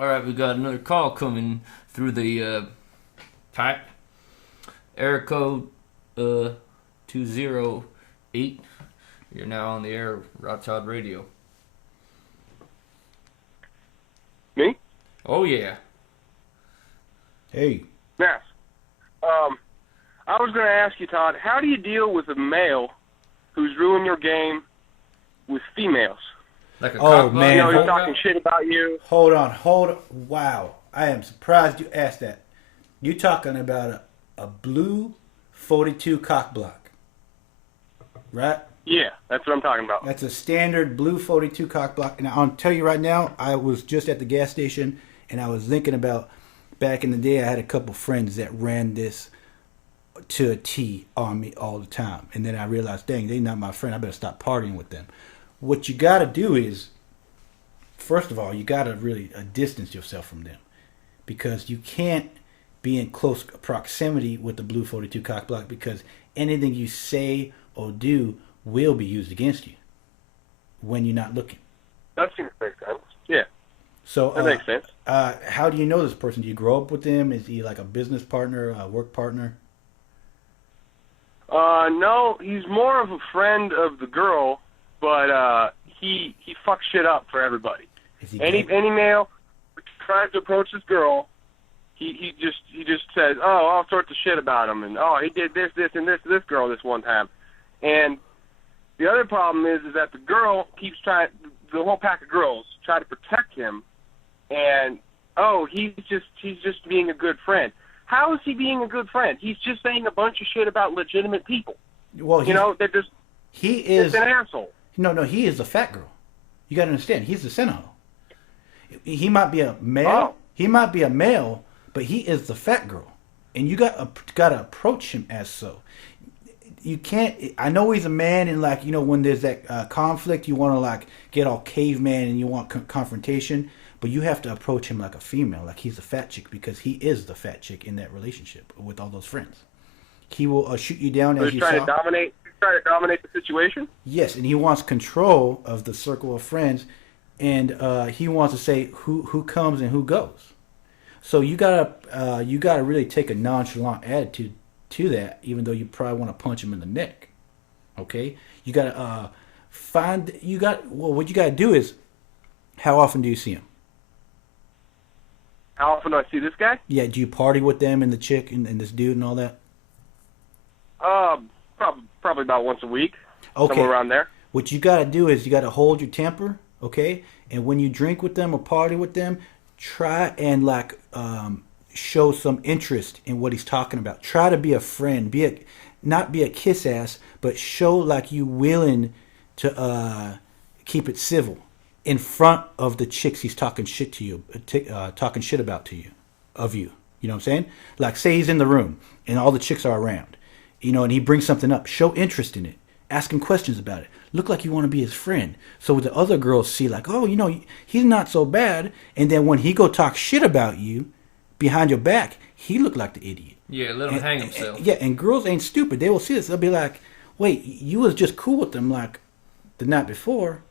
All right, we got another call coming through the pipe. Air code 208. You're now on the air, Rothschild Radio. Me? Oh, yeah. Hey. Yes. I was going to ask you, Todd, how do you deal with a male who's ruined your game with females? Like a Oh, man. You know, he's talking shit about you. Hold on. Wow. I am surprised you asked that. You talking about a blue 42 cock block, right? Yeah, that's what I'm talking about. That's a standard blue 42 cock block. And I'll tell you right now, I was just at the gas station, and I was thinking about back in the day, I had a couple friends that ran this to a T on me all the time. And then I realized, dang, they're not my friend. I better stop partying with them. What you got to do is, first of all, you got to really distance yourself from them. Because you can't be in close proximity with the blue 42 cock block, because anything you say or do will be used against you when you're not looking. That seems to make sense. Yeah. So that makes sense. How do you know this person? Do you grow up with him? Is he like a business partner, a work partner? No, he's more of a friend of the girl, but he fucks shit up for everybody. Any male who tries to approach this girl, he just says, oh, all sorts of shit about him, and oh, he did this, and this to this girl this one time. And the other problem is that the girl keeps trying, the whole pack of girls try to protect him, and oh, he's just being a good friend. How is he being a good friend? He's just saying a bunch of shit about legitimate people. Well, they're just an asshole. No, he is a fat girl. You got to understand, he's the center. He might be a male. Oh. He might be a male, but he is the fat girl, and you got to approach him as so. You can't. I know he's a man, and when there's that conflict, you want to get all caveman and you want confrontation. But you have to approach him like a female, like he's a fat chick, because he is the fat chick in that relationship with all those friends. He will shoot you down as you saw. He's trying to dominate the situation? Yes, and he wants control of the circle of friends, and he wants to say who comes and who goes. So you gotta really take a nonchalant attitude to that, even though you probably want to punch him in the neck. Okay, you gotta what you gotta do is, how often do you see him? How often do I see this guy? Yeah, do you party with them and the chick and this dude and all that? Probably about once a week. Okay. Somewhere around there. What you got to do is you got to hold your temper, okay? And when you drink with them or party with them, try and show some interest in what he's talking about. Try to be a friend. Not be a kiss ass, but show you willing to keep it civil in front of the chicks he's talking shit to you, talking shit about to you, of you. You know what I'm saying? Say he's in the room and all the chicks are around, and he brings something up. Show interest in it. Ask him questions about it. Look like you want to be his friend. So the other girls see he's not so bad. And then when he go talk shit about you behind your back, he look like the idiot. Yeah, let him hang himself. And girls ain't stupid. They will see this. They'll be like, wait, you was just cool with them the night before,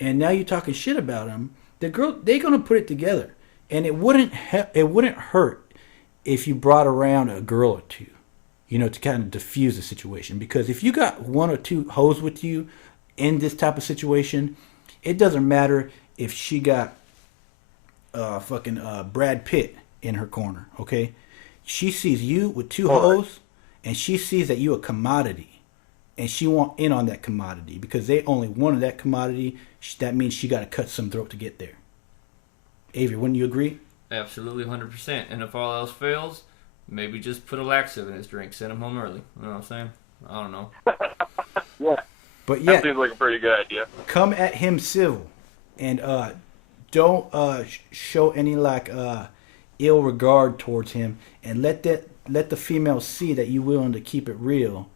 and now you're talking shit about them. They're gonna put it together, and it wouldn't hurt if you brought around a girl or two, to kind of diffuse the situation. Because if you got one or two hoes with you in this type of situation, it doesn't matter if she got Brad Pitt in her corner. Okay, she sees you with two hoes, and she sees that you a commodity, and she want in on that commodity because they only wanted that commodity. That means she got to cut some throat to get there. Avery, wouldn't you agree? Absolutely, 100%. And if all else fails, maybe just put a laxative in his drink. Send him home early. You know what I'm saying? I don't know. Yeah. But yeah, that seems like a pretty good idea. Come at him civil, and don't show any ill regard towards him, and let the female see that you're willing to keep it real,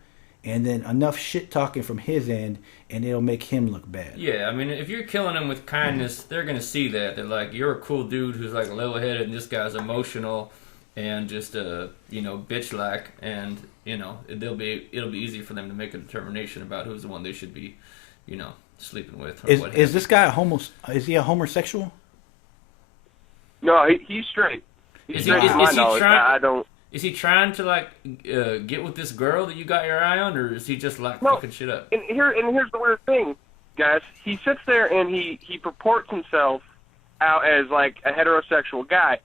and then enough shit talking from his end, and it'll make him look bad. Yeah, I mean, if you're killing them with kindness, they're gonna see that. They're like, you're a cool dude who's level-headed, and this guy's emotional and just bitch-like, and it'll be easy for them to make a determination about who's the one they should be, sleeping with. Is this guy is he a homosexual? Me? No, he's straight. He's straight to my knowledge. I don't. Is he trying to like get with this girl that you got your eye on, or is he just like No, fucking shit up? And here's the weird thing, guys. He sits there and he purports himself out as like a heterosexual guy.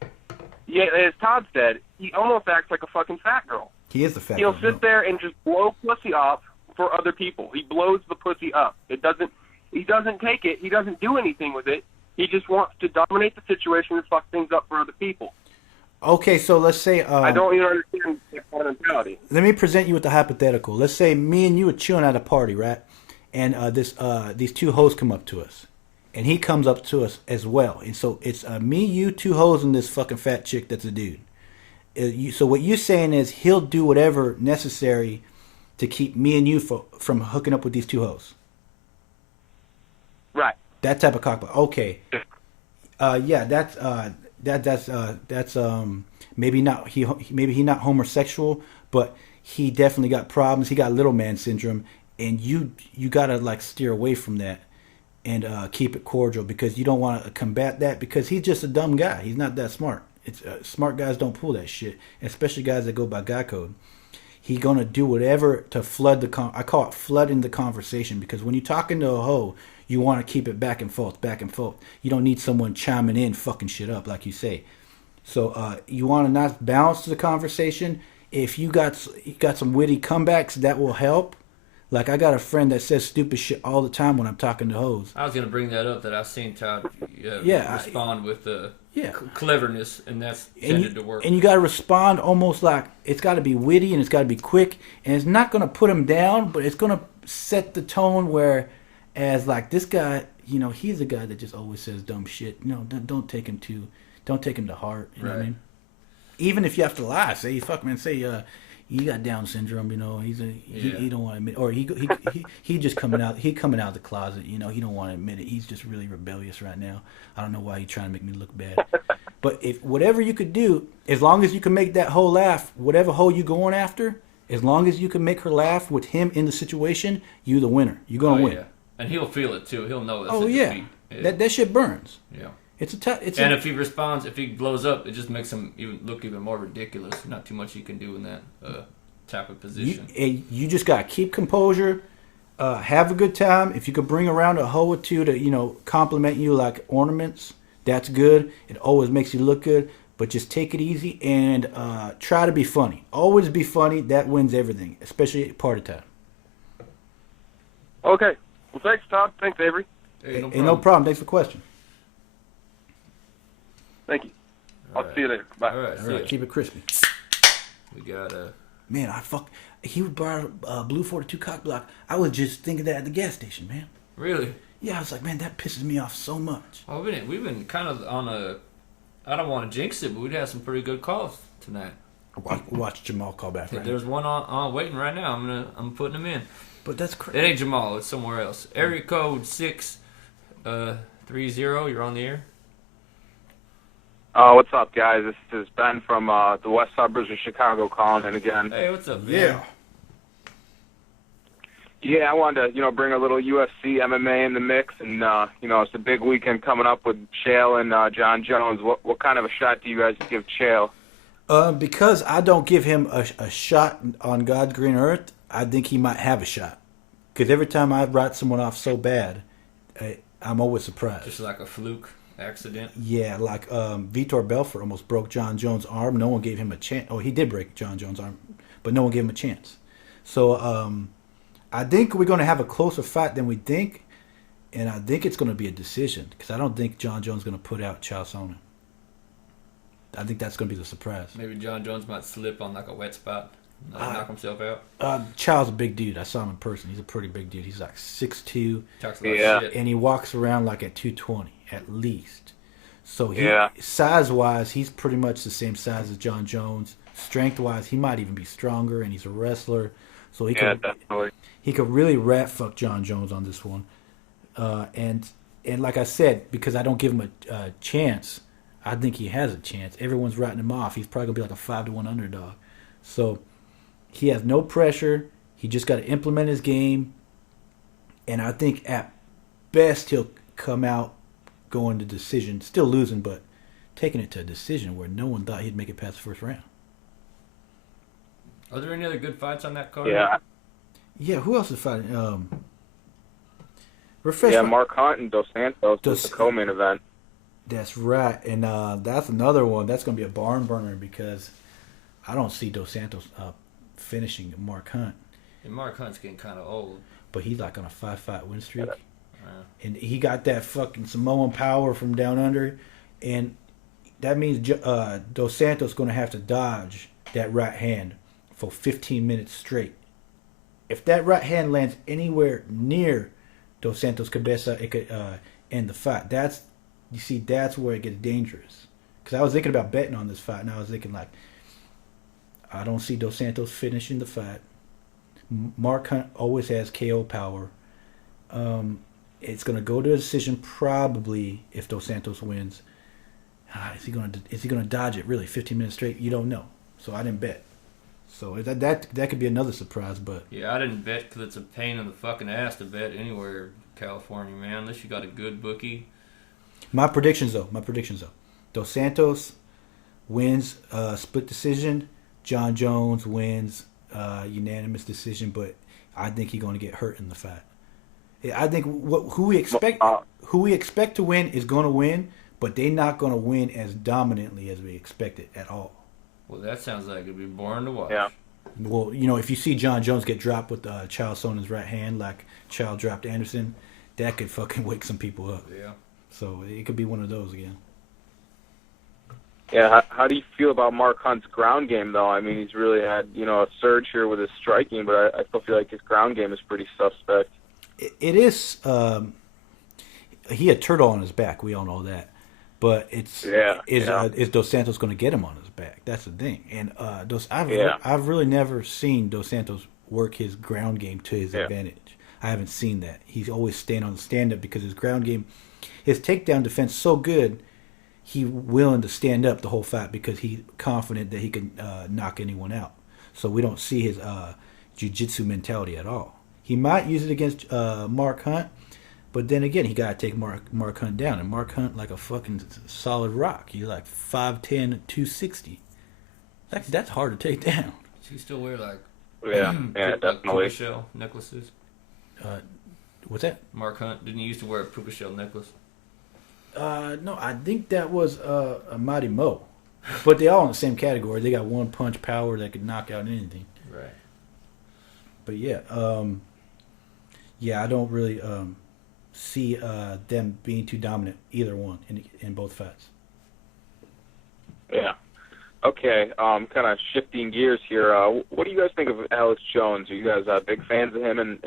Yet, as Todd said, he almost acts like a fucking fat girl. He is the fat girl. He'll sit there and just blow pussy up for other people. He blows the pussy up. He doesn't take it. He doesn't do anything with it. He just wants to dominate the situation and fuck things up for other people. Okay, so let's say... I don't even understand that kind of mentality. Let me present you with the hypothetical. Let's say me and you are chilling at a party, right? And these two hoes come up to us. And he comes up to us as well. And so it's me, you, two hoes, and this fucking fat chick that's a dude. So what you're saying is he'll do whatever necessary to keep me and you from hooking up with these two hoes. Right. That type of cockblock. Okay. Yeah, that's maybe not maybe he not homosexual, but he definitely got problems. He got little man syndrome, and you gotta like steer away from that and keep it cordial, because you don't want to combat that, because he's just a dumb guy. He's not that smart. It's smart guys don't pull that shit, especially guys that go by guy code. He gonna do whatever to flood I call it flooding the conversation, because when you're talking to a hoe, you want to keep it back and forth, back and forth. You don't need someone chiming in, fucking shit up, like you say. So you want to not balance the conversation. If you got some witty comebacks, that will help. Like, I got a friend that says stupid shit all the time when I'm talking to hoes. I was gonna bring that up, that I've seen Todd respond with cleverness, and that's tended to work. And you got to respond almost like it's got to be witty and it's got to be quick, and it's not gonna put him down, but it's gonna set the tone where. As like this guy, you know, he's a guy that just always says dumb shit. You know, don't take him to heart. You know what I mean? Even if you have to lie, say fuck man, say you got Down syndrome. You know, he don't want to admit, or he just coming out of the closet. You know, he don't want to admit it. He's just really rebellious right now. I don't know why he's trying to make me look bad. But if whatever you could do, as long as you can make that hoe laugh, whatever hoe you going after, as long as you can make her laugh with him in the situation, you the winner. You're gonna win. Yeah. And he'll feel it too. He'll know that's defeat. That shit burns. Yeah. If he responds, if he blows up, it just makes him look even more ridiculous. Not too much you can do in that type of position. You just gotta keep composure, have a good time. If you could bring around a hoe or two to compliment you like ornaments, that's good. It always makes you look good. But just take it easy and try to be funny. Always be funny. That wins everything, especially at party time. Okay. Well, thanks, Todd. Thanks, Avery. Hey, no problem. Thanks for the question. Thank you. I'll see you later. Bye. All right. Keep it crispy. We got Man, he brought a Blue 42 cock block. I was just thinking that at the gas station, man. Really? Yeah, I was like, man, that pisses me off so much. Oh, we've been kind of on a. I don't want to jinx it, but we've had some pretty good calls tonight. Watch Jamal call back. Right There's one on waiting right now. I'm putting him in. But that's crazy. It ain't Jamal. It's somewhere else. Area code 630. You're on the air. What's up, guys? This is Ben from the west suburbs of Chicago calling in again. Hey, what's up, Ben? Yeah. Yeah, I wanted to, bring a little UFC, MMA in the mix, and it's a big weekend coming up with Chael and John Jones. What kind of a shot do you guys give Chael? Because I don't give him a shot on God's green earth, I think he might have a shot. Because every time I write someone off so bad, I'm always surprised. Just like a fluke accident? Yeah, like Vitor Belfort almost broke John Jones' arm. No one gave him a chance. Oh, he did break John Jones' arm, but no one gave him a chance. So I think we're going to have a closer fight than we think, and I think it's going to be a decision, because I don't think John Jones is going to put out Chael Sonnen. I think that's going to be the surprise. Maybe John Jones might slip on like a wet spot. Knock himself out. Chael's a big dude. I saw him in person. He's a pretty big dude. He's like 6'2". Talks a lot of shit. And he walks around like at 220 at least. So size-wise, he's pretty much the same size as John Jones. Strength-wise, he might even be stronger, and he's a wrestler. So he could really rat fuck John Jones on this one. And like I said, because I don't give him a chance, I think he has a chance. Everyone's writing him off. He's probably going to be like a 5-1 underdog. So he has no pressure. He just got to implement his game. And I think at best he'll come out going to decision. Still losing, but taking it to a decision where no one thought he'd make it past the first round. Are there any other good fights on that card? Yeah. Yeah, who else is fighting? Mark Hunt and Dos Santos was the co-main event. That's right, and that's another one. That's going to be a barn burner because I don't see Dos Santos finishing Mark Hunt. And Mark Hunt's getting kind of old. But he's like on a 5-fight win streak. And he got that fucking Samoan power from down under. And that means Dos Santos going to have to dodge that right hand for 15 minutes straight. If that right hand lands anywhere near Dos Santos' cabeza, it could end the fight. That's where it gets dangerous. Because I was thinking about betting on this fight, and I was thinking, like, I don't see Dos Santos finishing the fight. Mark Hunt always has KO power. It's going to go to a decision probably if Dos Santos wins. Is he going to dodge it really 15 minutes straight? You don't know. So I didn't bet. So that could be another surprise, but yeah, I didn't bet because it's a pain in the fucking ass to bet anywhere in California, man. Unless you got a good bookie. My predictions though. Dos Santos wins split decision. John Jones wins unanimous decision, but I think he's going to get hurt in the fight. I think who we expect to win is going to win, but they're not going to win as dominantly as we expected at all. Well, that sounds like it'd be boring to watch. Yeah. Well, if you see John Jones get dropped with Chael Sonnen's right hand, like Chael dropped Anderson, that could fucking wake some people up. Yeah. So it could be one of those again. Yeah, how do you feel about Mark Hunt's ground game, though? I mean, he's really had, a surge here with his striking, but I still feel like his ground game is pretty suspect. It is. He had turtle on his back. We all know that. But is Dos Santos going to get him on his back? That's the thing. And I've really never seen Dos Santos work his ground game to his advantage. I haven't seen that. He's always staying on the stand-up because his ground game, his takedown defense so good, he's willing to stand up the whole fight because he's confident that he can knock anyone out. So we don't see his jiu-jitsu mentality at all. He might use it against Mark Hunt, but then again, he got to take Mark Hunt down. And Mark Hunt like a fucking solid rock. He's like 5'10", 260. That's hard to take down. Does he still wear definitely puka shell necklaces? What's that? Mark Hunt, didn't he used to wear a puka shell necklace? No, I think that was a Mighty Mo. But they all in the same category. They got one punch power that could knock out anything. Right. But yeah, I don't really see them being too dominant, either one, in both fights. Yeah. Okay, kind of shifting gears here. What do you guys think of Alex Jones? Are you guys big fans of him in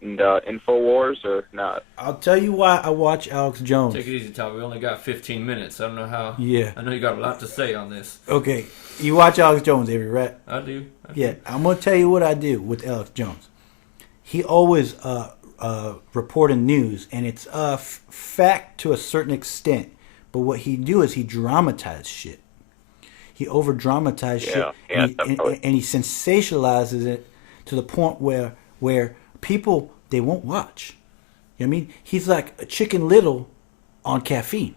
InfoWars or not? I'll tell you why I watch Alex Jones. Take it easy, Tom. We only got 15 minutes. I don't know how. Yeah. I know you got a lot to say on this. Okay. You watch Alex Jones, Avery, right? I do. Yeah. I'm going to tell you what I do with Alex Jones. He always reporting news, and it's fact to a certain extent. But what he do is he dramatize shit. He over-dramatizes shit, and he sensationalizes it to the point where people, they won't watch. You know what I mean? He's like a Chicken Little on caffeine.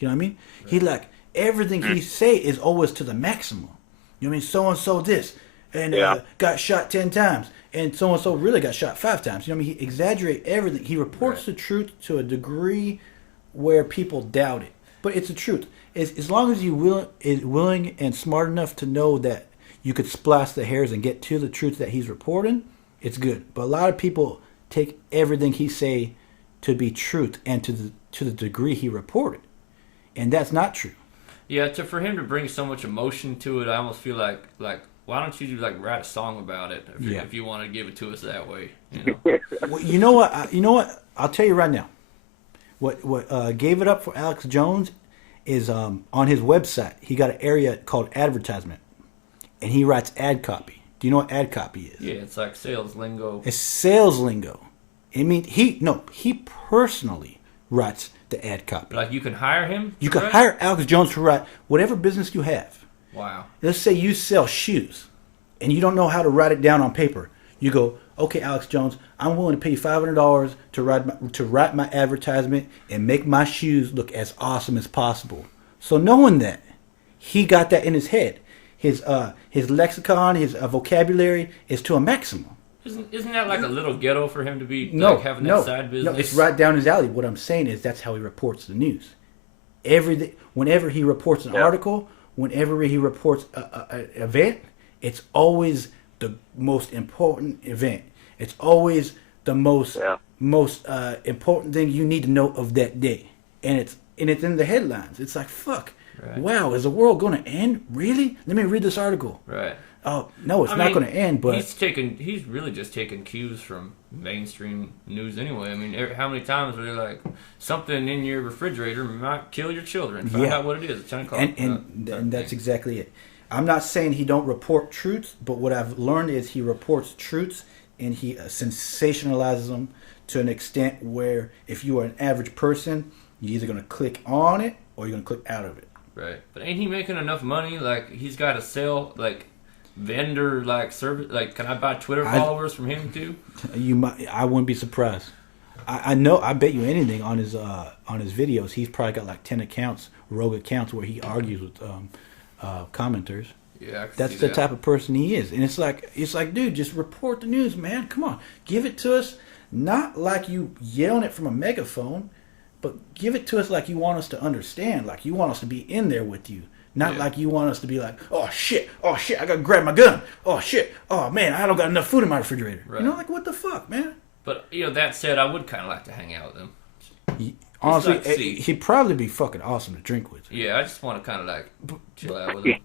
You know what I mean? Right. He like, everything he say is always to the maximum. You know what I mean? So-and-so this, and got shot 10 times, and so-and-so really got shot 5 times. You know what I mean? He exaggerates everything. He reports the truth to a degree where people doubt it. But it's the truth. As long as you is willing and smart enough to know that you could splice the hairs and get to the truth that he's reporting, it's good. But a lot of people take everything he say to be truth and to the degree he reported, and that's not true. Yeah, for him to bring so much emotion to it, I almost feel like why don't you write a song about it if you want to give it to us that way? Well, you know what? I'll tell you right now. What gave it up for Alex Jones is on his website. He got an area called advertisement, and he writes ad copy. Do you know what ad copy is? Yeah, it's like sales lingo. It's sales lingo. I mean, he personally writes the ad copy. Like you can hire him? You can hire Alex Jones to write whatever business you have. Wow. Let's say you sell shoes, and you don't know how to write it down on paper. You go, okay, Alex Jones, I'm willing to pay you $500 to write my advertisement and make my shoes look as awesome as possible So knowing that, he got that in his head. His lexicon, his vocabulary is to a maximum. Isn't that like a little ghetto for him to be having that side business? No, it's right down his alley. What I'm saying is that's how he reports the news. Whenever he reports an article, whenever he reports an event, it's always the most important event. It's always the most important thing you need to know of that day, and it's in the headlines. It's like, fuck, wow, is the world going to end? Really? Let me read this article. Right. Oh no, it's not going to end. But he's really just taking cues from mainstream news anyway. I mean, how many times are they like, something in your refrigerator might kill your children? Find out what it is at 10 o'clock. And that's exactly it. I'm not saying he don't report truths, but what I've learned is he reports truths and he sensationalizes them to an extent where if you are an average person, you're either going to click on it or you're going to click out of it. Right. But ain't he making enough money? Like, he's got to sell, like, vendor, like, service. Like, can I buy Twitter followers from him, too? I wouldn't be surprised. I know. I bet you anything on his videos. He's probably got like 10 accounts, rogue accounts, where he argues with commenters. Yeah, that's the type of person he is. And it's like, dude, just report the news, man. Come on, give it to us. Not like you yelling it from a megaphone, but give it to us like you want us to understand, like you want us to be in there with you. Not like you want us to be like, oh shit, I gotta grab my gun. Oh shit, oh man, I don't got enough food in my refrigerator. Right. You know, like what the fuck, man? But that said, I would kind of like to hang out with him. Honestly, he'd probably be fucking awesome to drink with. Yeah, I just want to kind of like chill out with him.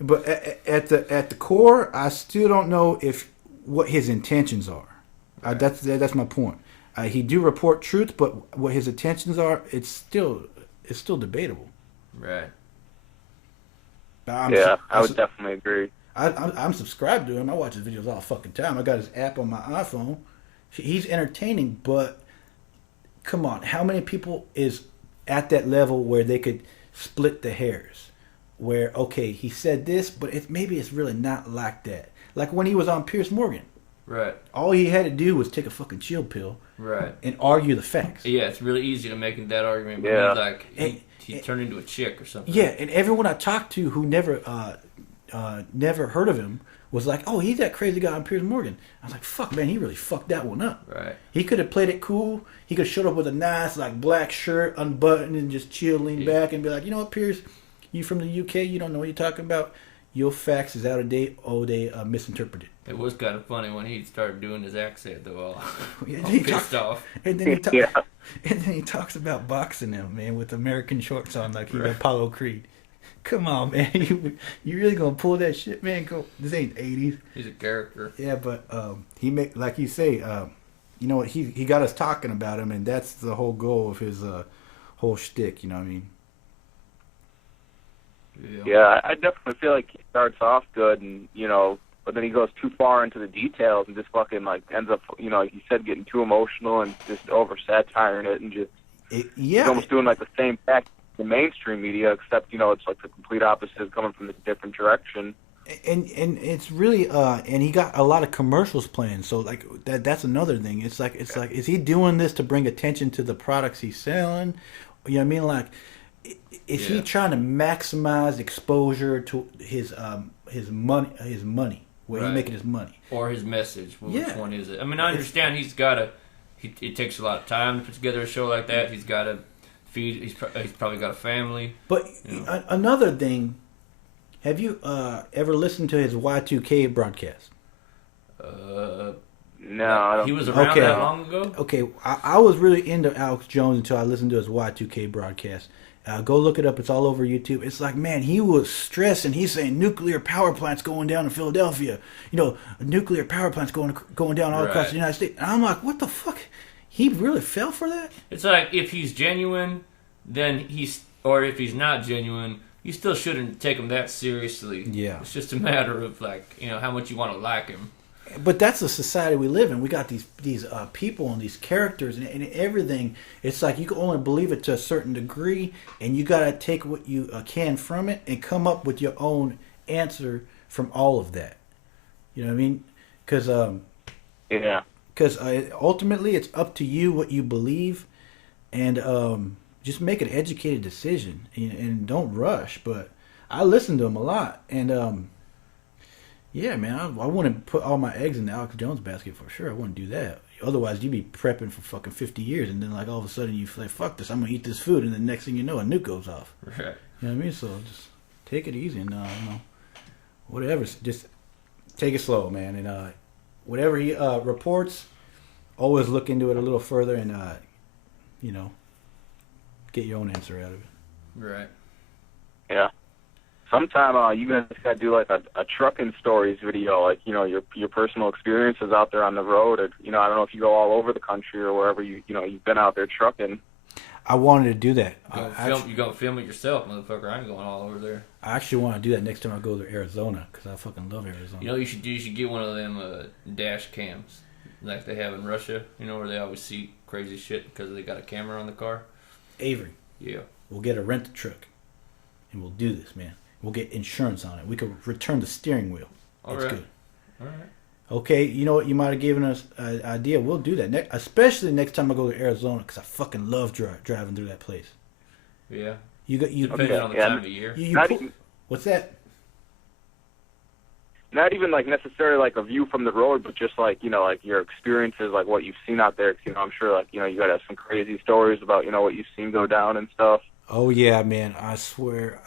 But at the core, I still don't know what his intentions are. Right. That's my point. He do report truth, but what his intentions are, it's still debatable. Right. I would definitely agree. I'm subscribed to him. I watch his videos all fucking time. I got his app on my iPhone. He's entertaining, but come on, how many people is at that level where they could split the hairs? Where, okay, he said this, but maybe it's really not like that. Like when he was on Piers Morgan. Right. All he had to do was take a fucking chill pill. Right. And argue the facts. Yeah, it's really easy to make that argument. But he turned into a chick or something. Yeah, and everyone I talked to who never heard of him was like, oh, he's that crazy guy on Piers Morgan. I was like, fuck, man, he really fucked that one up. Right. He could have played it cool. He could have showed up with a nice, like, black shirt, unbuttoned, and just chill, lean back, and be like, you know what, Piers, you from the UK, you don't know what you're talking about. Your facts is out of date. Oh, they misinterpreted. It was kind of funny when he started doing his accent, though, all pissed off. And then he talks about boxing him, man, with American shorts on, like he's Apollo Creed. Come on, man. You really gonna pull that shit, man? This ain't 80s. He's a character. Yeah, but he make, like you say, you know what? He got us talking about him, and that's the whole goal of his whole shtick. You know what I mean? Yeah, I definitely feel like he starts off good, and but then he goes too far into the details and just fucking like ends up, like you said, getting too emotional and just over satiring it and just he's almost doing like the same act in the mainstream media, except it's like the complete opposite, coming from a different direction. And it's really and he got a lot of commercials playing, so like that's another thing. It's like is he doing this to bring attention to the products he's selling? You know what I mean? Like, is he trying to maximize exposure to his money? Where he's making his money, or his message? Which one is it? I mean, I understand he's got to. It takes a lot of time to put together a show like that. He's got to feed. He's probably got a family. But another thing, have you ever listened to his Y2K broadcast? No, I don't. He was around that long ago. Okay, I was really into Alex Jones until I listened to his Y2K broadcast. Go look it up. It's all over YouTube. It's like, man, he was stressing. He's saying nuclear power plants going down in Philadelphia. Nuclear power plants going down all across the United States. And I'm like, what the fuck? He really fell for that? It's like, if he's genuine, then or if he's not genuine, you still shouldn't take him that seriously. Yeah. It's just a matter of how much you want to like him. But that's the society we live in. We got these people and these characters and everything. It's like you can only believe it to a certain degree, and you got to take what you can from it and come up with your own answer from all of that. You know what I mean? Because ultimately it's up to you what you believe, and just make an educated decision and don't rush. But I listen to him a lot, and yeah, man, I wouldn't put all my eggs in the Alex Jones basket for sure. I wouldn't do that. Otherwise, you'd be prepping for fucking 50 years, and then like all of a sudden you like, fuck this, I'm gonna eat this food, and the next thing you know, a nuke goes off. Right. You know what I mean? So just take it easy and whatever. Just take it slow, man. And whatever he reports, always look into it a little further and get your own answer out of it. Right. Yeah. Sometime you guys gotta do like a trucking stories video, like your personal experiences out there on the road, or I don't know if you go all over the country or wherever you've been out there trucking. I wanted to do that. You go film it yourself, motherfucker. I ain't going all over there. I actually want to do that next time I go to Arizona because I fucking love Arizona. You know what you should do? You should get one of them dash cams like they have in Russia. You know where they always see crazy shit because they got a camera on the car. Avery. Yeah. We'll get a rent a truck, and we'll do this, man. We'll get insurance on it. We could return the steering wheel. That's good. All right. Okay, you know what? You might have given us an idea. We'll do that, especially next time I go to Arizona, because I fucking love driving through that place. Yeah. Depending on the time of year. What's that? Not even like necessarily like a view from the road, but just like like your experiences, like what you've seen out there. 'Cause, I'm sure like you gotta have some crazy stories about what you've seen go down and stuff. Oh yeah, man! I swear,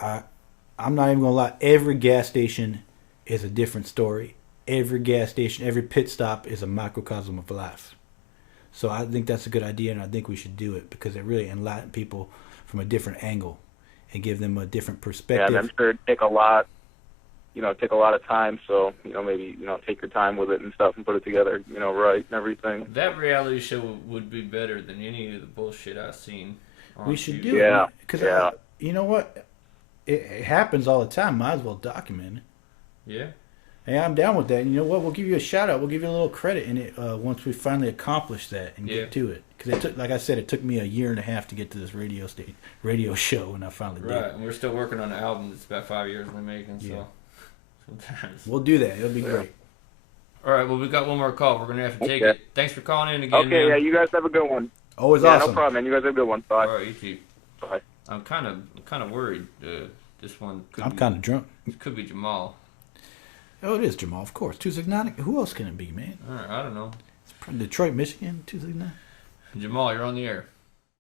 I'm not even gonna lie. Every gas station is a different story. Every gas station, every pit stop is a microcosm of life. So I think that's a good idea, and I think we should do it because it really enlightens people from a different angle and give them a different perspective. Yeah, I'm sure it'd take a lot. Take a lot of time. So maybe take your time with it and stuff and put it together. Right and everything. That reality show would be better than any of the bullshit I've seen. We should do it. Because you know what? It happens all the time. Might as well document it. Yeah. Hey, I'm down with that. And you know what? We'll give you a shout out. We'll give you a little credit in it once we finally accomplish that and get to it. Because it took, like I said, it took me a year and a half to get to this radio show, and I finally did. Right, and we're still working on the album that's about 5 years in the making. Yeah. So sometimes we'll do that. It'll be great. All right. Well, we got one more call. We're gonna have to take it. Thanks for calling in again. Okay. Man. Yeah. You guys have a good one. Always awesome. No problem, man. You guys have a good one. Bye. All right. You too. Bye. I'm kind of worried. This one could I'm kind of drunk. It could be Jamal. Oh, it is Jamal, of course. 269. Who else can it be, man? All right, I don't know. It's from Detroit, Michigan. 269. Jamal, you're on the air.